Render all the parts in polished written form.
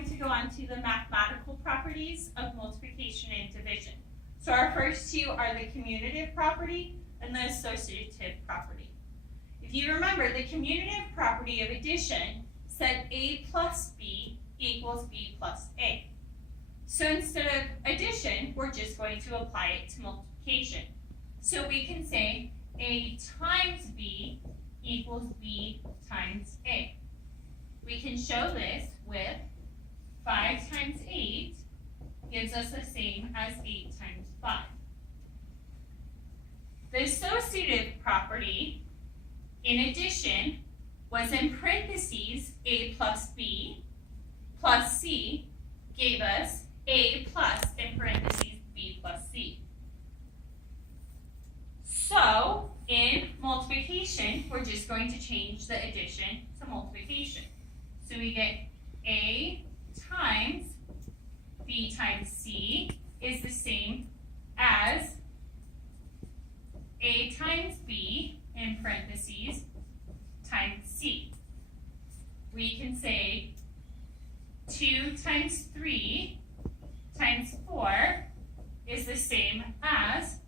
going to go on to the mathematical properties of multiplication and division. So our first two are the commutative property and the associative property. If you remember, the commutative property of addition said A plus B equals B plus A. So instead of addition, we're just going to apply it to multiplication. So we can say A times B equals B times A. We can show this with 5 times 8 gives us the same as 8 times 5. The associative property, in addition, was in parentheses A plus B plus C gave us A plus in parentheses B plus C. So in multiplication, we're just going to change the addition to multiplication. So we get A times B times C is the same as A times B in parentheses times C. We can say 2 times 3 times 4 is the same as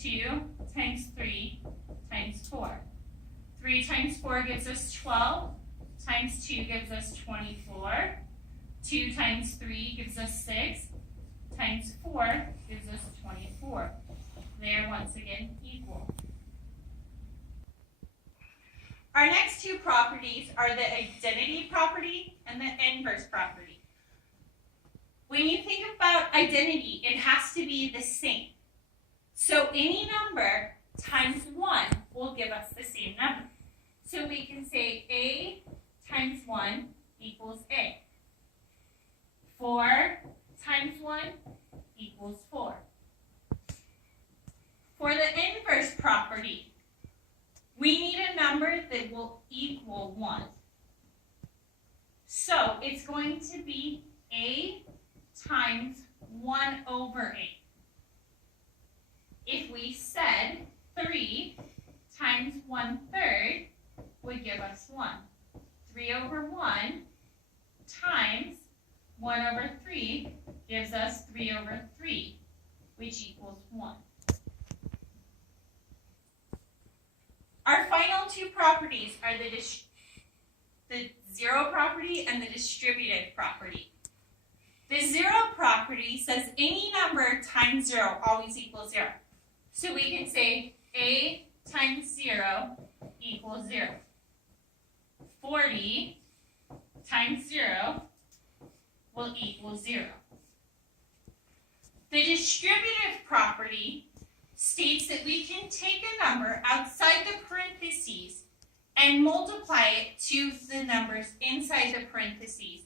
2 times 3 times 4. 3 times 4 gives us 12, times 2 gives us 24, 2 times 3 gives us 6, times 4 gives us 24. They are once again equal. Our next two properties are the identity property and the inverse property. When you think about identity, it has to be the same. So any number times 1 will give us the same number. So we can say A times 1 equals A. 4 times 1 equals 4. For the inverse property, we need a number that will equal 1. So it's going to be A times 1 over A. If we said 3 times 1/3 would give us 1. 3 over 1 times 1 over 3 gives us 3 over 3, which equals 1. Our final two properties are the zero property and the distributive property. The zero property says any number times 0 always equals 0. So we can say A times 0 equals 0. 40 times 0 will equal 0. The distributive property states that we can take a number outside the parentheses and multiply it to the numbers inside the parentheses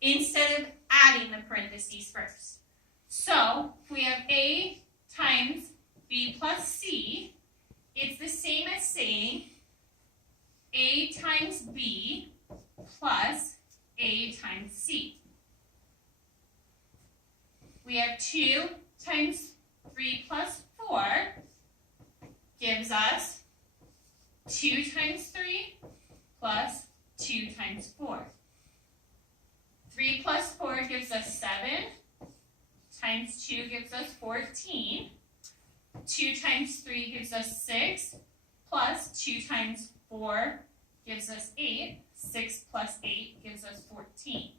instead of adding the parentheses first. So if we have A times B plus C, it's the same as saying A times B plus A times C. We have 2 times 3 plus 4 gives us 2 times 3 plus 2 times 4. 3 plus 4 gives us 7, times 2 gives us 14. 2 times 3 gives us 6, plus 2 times 4 gives us 8. 6 plus 8 gives us 14.